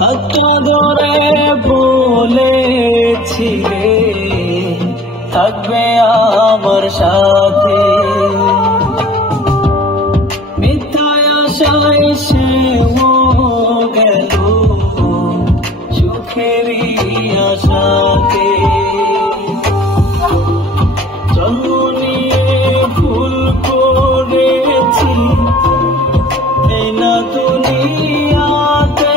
হাতটা ধরে বলেছিলে থাকবে আমার সাথে, মিথ্যায় আশায় সে গেল সুখেরই আশাকে। ভুল করেছি এই না দুনিয়াতে,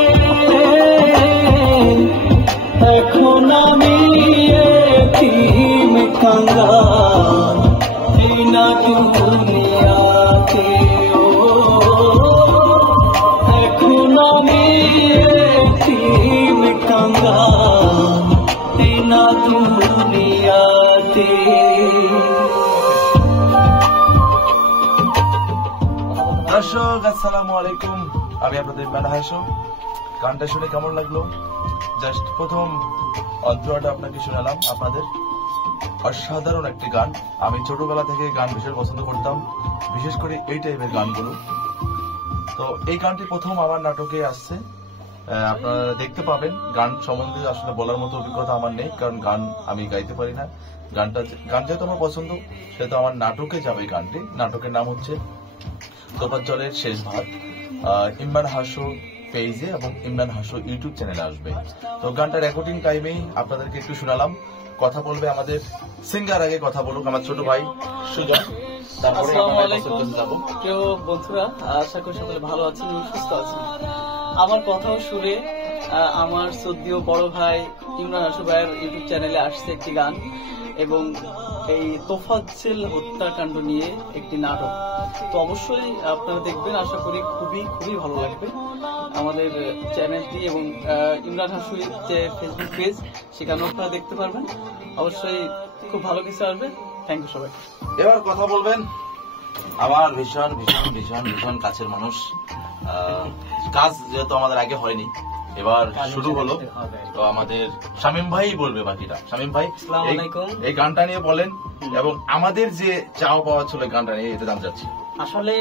এখন আমি এতিম কাঙ্গাল এই না দুনিয়াতে। এখন আমি এতিম কাঙ্গাল এই না দুনিয়াতে। দর্শক আসসালামু আলাইকুম, আমি আপনাদের ইমরান হাসো। গানটা শুনে কেমন লাগলো? জাস্ট প্রথম অন্তরাটা আপনাকে শোনালাম। আপনাদের অসাধারণ একটি গান। আমি ছোটবেলা থেকে গান ভীষণ পছন্দ করতাম, বিশেষ করে এই টাইপের গানগুলো। তো এই গানটি প্রথম আমার নাটকে আসছে, আপনারা দেখতে পাবেন। গান সম্বন্ধে আসলে বলার মতো অভিজ্ঞতা আমার নেই, কারণ গান আমি গাইতে পারি না। গান যেহেতু আমার পছন্দ, সেহেতু আমার নাটকে যাবে গানটি। নাটকের নাম হচ্ছে তোফাজ্জলের শেষ ভাগ। ইমরান হাসো পেজে এবং ইমরান হাসো ইউটিউব চ্যানেলে আসবে। তো গানটা রেকর্ডিং টাইমেই আপনাদেরকে একটু শোনালাম। কথা বলবে আমাদের সিঙ্গার, আগে কথা বলুক আমার ছোট ভাই সুজন। আসসালামু আলাইকুম প্রিয় বন্ধুরা, আশা করি সকলে ভালো আছেন এবং সুস্থ আছেন। আমার কথা শুনে আমার শ্রদ্ধেয় বড় ভাই ইমরান হাসো ভাইয়ের ইউটিউব চ্যানেলে আসছে একটি গান, এবং এই তোফাজ্জল হত্যাকাণ্ড নিয়ে একটি নাটক। তো অবশ্যই আপনারা দেখবেন, আশা করি খুবই খুবই ভালো লাগবে আমাদের চ্যানেলটি এবং ইমরান হাসু যে ফেসবুক পেজ, সেখানেও আপনারা দেখতে পারবেন। অবশ্যই খুব ভালো কিছু আসবে। থ্যাংক ইউ সবাই। এবার কথা বলবেন আমার ভীষণ ভীষণ ভীষণ ভীষণ কাছের মানুষ। কাজ যেহেতু আমাদের আগে হয়নি, এবার শুরু হলো, তো আমাদের শামীম ভাই বলবে বাকিটা। শামীম ভাই, এই গানটা নিয়ে বলেন এবং আমাদের যে চাওয়া পাওয়া ছিল গানটা নিয়ে, এতে জানতে চাচ্ছি। আসলে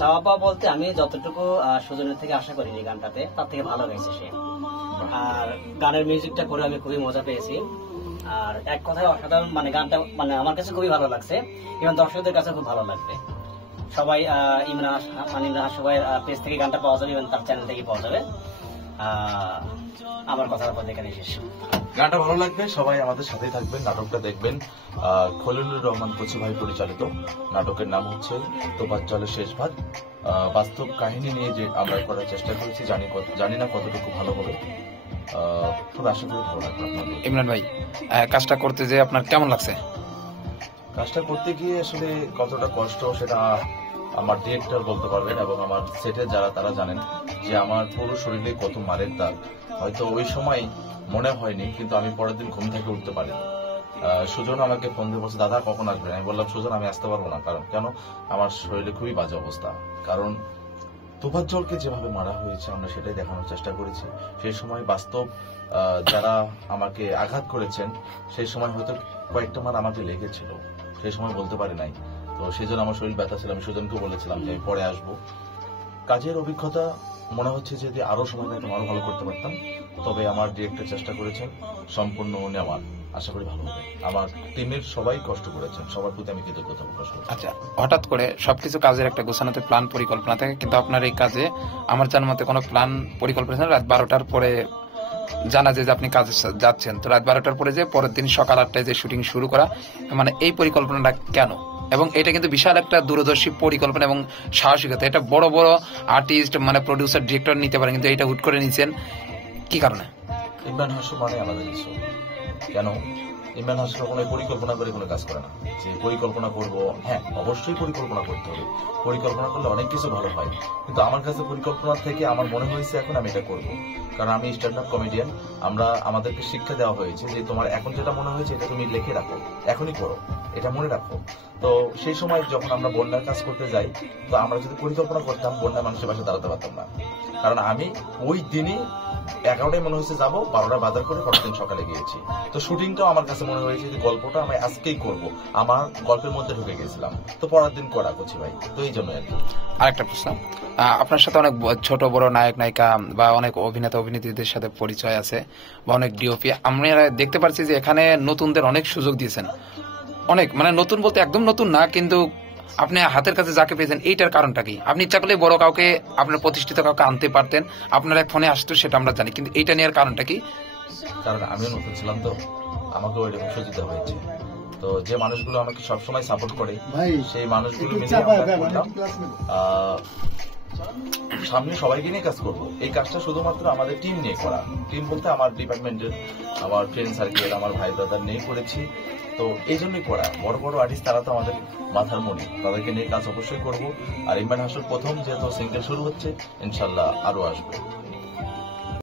চাওয়া পাওয়া বলতে আমি যতটুকু সুজনের থেকে আশা করিনি গানটাতে, তার থেকে ভালো গেছে সে। আর গানের মিউজিকটা করে আমি খুবই মজা পেয়েছি। আর এক কথায় অসাধারণ, মানে গানটা মানে আমার কাছে খুবই ভালো লাগছে এবং দর্শকদের কাছে খুব ভালো লাগবে। সবাই ইমরান সবাই পেজ থেকে গানটা পাওয়া যাবে এবং তার চ্যানেল থেকে পাওয়া যাবে। আমার কথা এখানে শেষ। গানটা ভালো লাগবে, সবাই আমাদের সাথেই থাকবেন, নাটকটা দেখবেন। খলিলুর রহমান কচি ভাই পরিচালিত নাটকের নাম হচ্ছে তোফাজ্জলের শেষ ভাগ। বাস্তব কাহিনী নিয়ে যে আমরা করার চেষ্টা করেছি, জানি না কতটুকু ভালো হবে, তবে আশা করি ভালো লাগবে আপনাদের। ইমরান ভাই, কাজটা করতে যে আপনার কেমন লাগছে? কাজটা করতে গিয়ে আসলে কতটা কষ্ট সেটা আমার ডিরেক্টর বলতে পারবেন, এবং আমার সেটে যারা তারা জানেন যে আমার পুরো শরীরে কত মারের দাগ। হয়তো ওই সময় মনে হয়নি, কিন্তু আমি পরের দিন ঘুম থেকে উঠতে পারিনি। সুজন আমাকে ফোন দিয়ে বলছে, দাদা কখন আসবেন? আমি বললাম, সুজন আমি আসতে পারবো না। কারণ কেন? আমার শরীরে খুবই বাজে অবস্থা। কারণ তোফাজ্জলকে যেভাবে মারা হয়েছে আমরা সেটাই দেখানোর চেষ্টা করেছি। সেই সময় বাস্তব যারা আমাকে আঘাত করেছেন, সেই সময় হয়তো কয়েকটা মার আমাকে লেগেছিল, সেই সময় বলতে পারি নাই। তো সেই জন্য আমার শরীর ব্যথা ছিল। আমি সুজনকে বলেছিলাম যে পরে আসবো। কাজের অভিজ্ঞতা মনে হচ্ছে যদি আরো সময় পেতাম আরো ভালো করতে পারতাম। তবে আমার ডিরেক্টর চেষ্টা করেছেন সম্পূর্ণ নেওয়ার, আশা করি ভালো হবে। আমার টিমের সবাই কষ্ট করেছেন, সবার প্রতি আমি কৃতজ্ঞতা প্রকাশ করছি। আচ্ছা, হঠাৎ করে সবকিছু কাজের একটা গোছানোতে প্ল্যান পরিকল্পনা থাকে, কিন্তু আপনার এই কাজে আমার জানার মতে কোনো প্ল্যান পরিকল্পনা নেই। রাত 12টার পরে জানা যায় যে আপনি কাজে যাচ্ছেন, তো রাত 12টার পরে যে পরের দিন সকাল 8টায় যে শুটিং শুরু করা, মানে এই পরিকল্পনাটা কেন? এবং এটা কিন্তু বিশাল একটা দূরদর্শী পরিকল্পনা এবং সাহসিকতা। এটা বড় বড় আর্টিস্ট মানে প্রডিউসার ডিরেক্টর নিতে পারে, কিন্তু এটা হুট করে নিচ্ছেন কি কারণে? ইমরান হাসু মানে আমাদের কিছু কেন? ইমরান হাসু কখনো পরিকল্পনা করে কোনো কাজ করে না যে পরিকল্পনা করব। হ্যাঁ, অবশ্যই পরিকল্পনা করতে হবে, পরিকল্পনা করলে অনেক কিছু ভালো হয়, কিন্তু আমার কাছে পরিকল্পনা থেকে আমার মনে হয়েছে এখন আমি এটা করব। কারণ আমি স্ট্যান্ড আপ কমেডিয়ান, আমাদেরকে শিক্ষা দেওয়া হয়েছে যে তোমার এখন যেটা মনে হয়েছে এটা তুমি লিখে রাখো, এখনই করো, এটা মনে রাখো। তো সেই সময় যখন আমরা বন্যার কাজ করতে যাই, তো আমরা যদি পরিকল্পনা করতাম বন্যায় মানুষের পাশে দাঁড়াতে পারতাম না। কারণ আমি ওই দিনই 11টায় মনে হয়েছে যাবো, 12টা বাজার করে পরের দিন সকালে গিয়েছি। তো শুটিংটাও আমার কাছে মনে হয়েছে যে গল্পটা আমি আজকেই করব, আমার গল্পের মধ্যে ঢুকে গেছিলাম, তো পরের দিন করা করছি ভাই, তো এই জন্য আর কি। আরেকটা প্রশ্ন, আপনার সাথে অনেক ছোট বড় নায়ক নায়িকা বা অনেক অভিনেতা অভিনেত্রীদের সাথে পরিচয় আছে বা অনেক ডিওপি, আমরা দেখতে পাচ্ছি যে এখানে নতুনদের অনেক সুযোগ দিয়েছেন, অনেক মানে নতুন বলতে একদম নতুন না, কিন্তু আপনি হাতের কাছে যাকে পেয়েছেন এইটার কারণটা কি? আপনি ইচ্ছা করলে বড় কাউকে, আপনার প্রতিষ্ঠিত কাউকে আনতে পারতেন, আপনার এক ফোনে আসতো, সেটা আমরা জানি, কিন্তু এইটা নেওয়ার কারণটা কি? কারণ আমিও নতুন ছিলাম, তো আমাকে ওইরকম সুযোগ দেওয়া হয়েছে। তো যে মানুষগুলো আমাকে সবসময় সাপোর্ট করে সেই মানুষগুলো মিলে আমরা করলাম। সামনে সবাইকে নিয়ে কাজ করবো, এই কাজটা শুধুমাত্র আমাদের টিম নিয়ে করা, টিম বলতে আমার ডিপার্টমেন্টের আমার ফ্রেন্ড সার্কেল আমার ভাই ব্রাদার নিয়ে করেছি। তো এই জন্যই করা, বড় বড় আর্টিস্ট তারা তো আমাদের মাথার মনি, তাদেরকে নিয়ে কাজ অবশ্যই করবো। আর ইমরান হাসুর প্রথম যেহেতু সিঙ্গেল শুরু হচ্ছে, ইনশাল্লাহ আরো আসবে।